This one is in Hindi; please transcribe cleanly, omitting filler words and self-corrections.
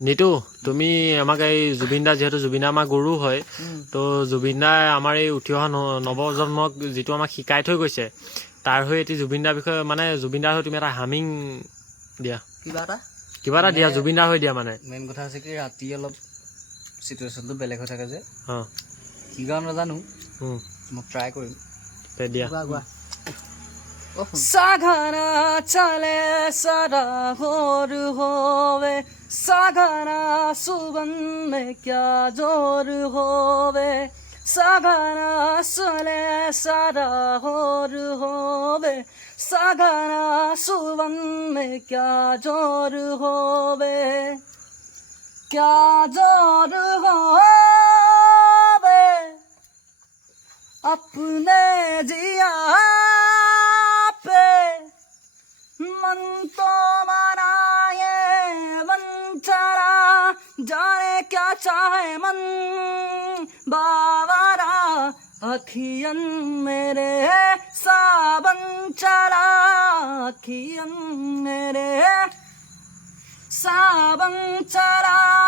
নিতু তুমি আমাক এই জুবিন দা যিহেতু জুবিন দা আমাৰ গুৰু হয় তো জুবিন দাই আমাৰ এই উঠি অহা নৱজন্মক যিটো আমাক শিকাই থৈ গৈছে তাৰ হৈ এটি জুবিন দাৰ বিষয়ে মানে জুবিন দাৰ হৈ তুমি এটা হামিং দিয়া কিবা এটা দিয়া জুবিন দাৰ হৈ দিয়া মানে মেইন কথা আছে কি ৰাতি অলপ চিটুৱেশ্যনটো বেলেগ হৈ থাকে যে অঁ কি গান নাজানো মই ট্ৰাই কৰিম দিয়া सागरा चले सदा होर होवे सागरा सुबन में क्या जोर होवे सागरा चले सदा होर होवे सागरा सुबन में क्या जोर होवे क्या जोर होवे अपने जिया मन तो मनाए मन चला जाने क्या चाहे मन बावरा अखियन मेरे सावन चला अखियन मेरे सावन चला